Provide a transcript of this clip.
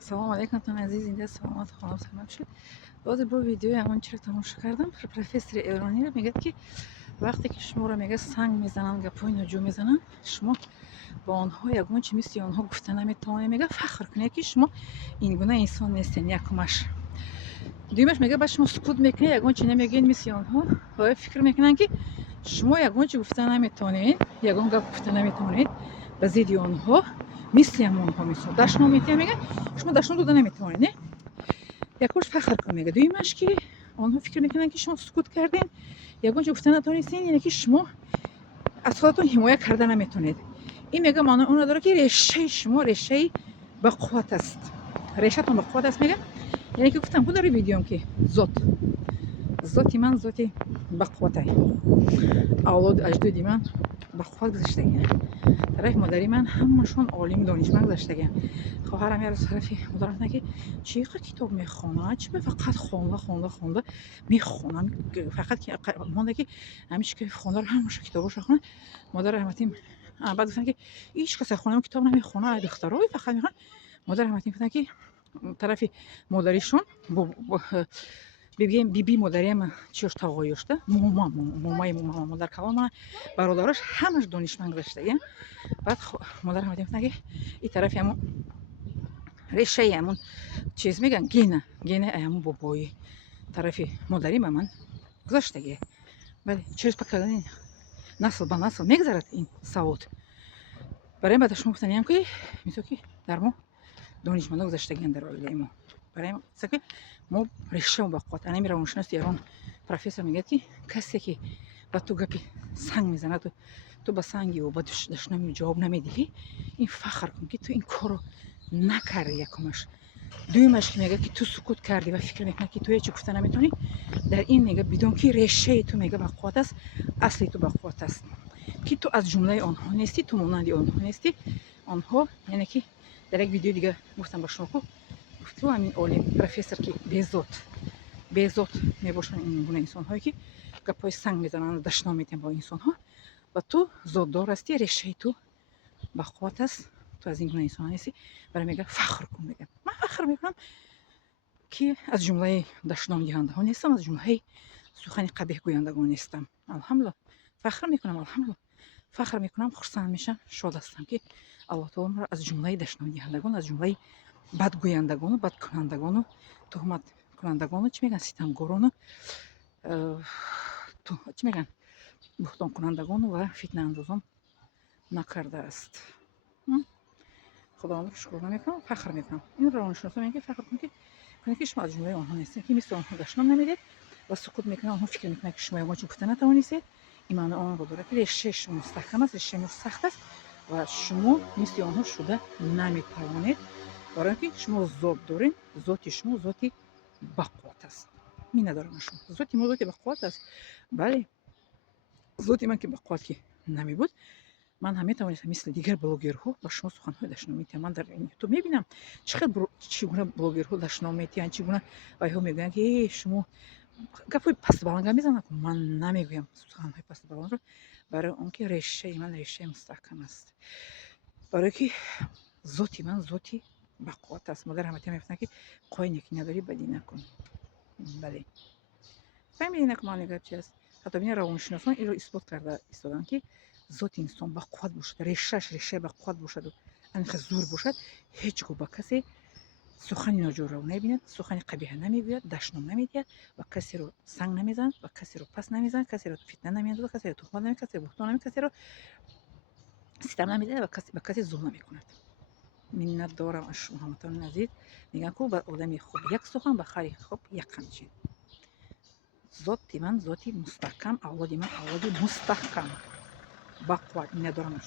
салом алейкум азиз, инҷа саломат хонам салом шуд. боз бо видеои ҳамон чиро тамошо кардам. Профессори эрониро мегӯяд ки вақте ки шуморо мега санг мезананд, гапҳои ноҷо мезананд, шумо ба онҳо ягон чи мисли онҳо гуфта наметавонед. Мега фахр кунед ки шумо ин гуна инсон нестед. Якумаш дуюмаш мега ба шумо сукут мекунед, ягон чи намегӯед мисли онҳо. ва фикр мекунанд ки шумо ягон чи гуфта наметавонед, ягон гап гуфта наметавонед ба зидди онҳо, мисли ҳамонҳо мисол дашном метавонед. мега шумо дашном дода наметавонед, не? якош фахр кун мега. дуюмаш ки онҳо фикр мекунанд ки шумо сукут кардем, ягон чиз гуфта натавонистед, яъне ки шумо аз худатон ҳимоя карда наметавонед. ин мега маънои он надорад ки решаи шумо решаи бақувват аст. решатон бақувват аст мега. яъне ки гуфтам будари видеом ки зоти ман зоти бақувватай. авлоди аҷдоди ман бақувват гузаштагиан. тарафи модари ман ҳамашон олим донишманд гузаштагиан. хоҳарам як рӯз тарафи модарам гуфтанд ки чӣ қа китоб мехонад, чӣ фақат хонда мехонам, фақат ки монда ки ҳамин чӣ ки хондаро ҳамаша китобаша хонад. модар раҳматӣ баъд гуфтанд ки ҳеҷ касе хонам китоб намехонад, ай духтарои фақат мехонад. модар раҳматӣ гуфтанд ки тарафи модаришон биби модариам чиёш тавғои ёшта, момаи модар калома, бародараш ҳамаш донишманд гузаштагиан. баъд модар раҳматӣ гуфтанд ки ин тарафи ҳамон решаи ҳамон чиз мегӯян генаи ҳамон бобои тарафи модари ба ман гузаштагия. бале чироз поколени насл ба насл мегзарад ин савод. барои ин баъд шумо гуфтаниям ки мисол ки дар мо донишмандон гузаштагиан дар оилаи мо. барои ин мисол ки мо решаи бақувват. анами равоншиноси Эрон профессор мегӯяд ки касе ки ба ту гапи санг мезанад, ту ба санги ё ба дашноми ҷавоб намедиҳӣ, ин фахр кун ки ту ин корро накардӣ. якумаш. дуюмаш ки мегӯяд ки ту сукут кардӣ ва фикр мекунад ки ту ҳеҷ чӣ гуфта наметавонӣ. дар ин мега бидон ки решаи ту мега бақувват аст, асли ту бақувват аст, ки ту аз ҷумлаи онҳо нестӣ, ту монанди онҳо нестӣ. онҳо яъне ки дар як видеои дига гуфтам ба шумо ку гуфту ҳамин олим профессор ки безот мебошанд ин гуна инсонҳое ки гапҳои санг мезананд, дашном метиҳанд ба инсонҳо. ва ту зотдор ҳастӣ, решаи ту бақувват аст, ту аз ин гуна инсонҳо нестӣ. барои мега фахр кун мега. ман фахр мекунам ки аз ҷумлаи дашном диҳандаҳо нестам, аз ҷумлаи сухани қабеҳ гӯяндагон нестам. алҳамдулилла фахр мекунам, алҳамдулилла фахр мекунам, хурсанд мешам, шод ҳастам ки аллоҳ таоло маро аз ҷумлаи дашном диҳандагон, аз ҷумлаи бадгӯяндагону бадкунандагону туҳматкунандагону чӣ мегӯянд ситамгорону чӣ мегӯянд бӯҳтонкунандагону ва фитнаандозон накардааст. худовандро шукргузор мекунам, фахр мекунам. ин равоншиносон мегӯянд ки фахр кунед ки шумо аз ҷумлаи онҳо нестед, ки мисли онҳо дашном намедиҳед ва сукут мекунед. онҳо фикр мекунанд ки шумо ягон чиз гуфта натавонистед. ин маънои онро дорад ки решаи шумо мустаҳкам аст, решаи мо сахт аст ва шумо мисли онҳо шуда наметавонед. барои ин ки шумо зот доред, зоти шумо зоти бақувват аст. мина дорам аз шумо. зоти мо зоти бақувват аст. бале зоти ман ки бақувват ки намебуд, ман ҳам метавонистам мисли дигар блогерҳо ба шумо суханҳои дашном метиҳам. ман дар ютуб мебинам чӣ гуна блогерҳо дашном метиҳанд, чӣ гуна вайҳо мегӯянд ки шумо гапҳои пастбаланда мезананд. ман намегӯям суханҳои пастбаландро, барои он ки решаи ман решаи мустаҳкам аст. барое ки зоти ман зоти бақувват аст. модар раҳматӣ мегуфтанд ки қойне ки надорӣ бадӣ накун. бале фаҳмидӣ накун маънои гап чи аст. ҳатто бинед равоншиносон инро исбот карда истоданд ки зоти инсон бақувват бошад, решааш решаи бақувват бошаду аниқа зур бошад, ҳеҷ гоҳ ба касе сухани ноҷоро намебинад, сухани қабеҳа намегӯяд, дашном намедиҳад, ва касеро санг намезанад, ва касеро паст намезанад, касеро фитна намеандозад, касеро тухмат намекунад, касеро бӯҳтон намекунад, касеро ситам намезанад ва ба касе зулм намекунад. миннат дорам аз шумо ҳамватони азиз. мегӯянд ку ба одами хуб як сухан, ба хари хуб як қамчин. зоти ман зоти мустаҳкам, авлоди ман авлоди мустаҳкам, бақувват. миннат дорам аз шумо.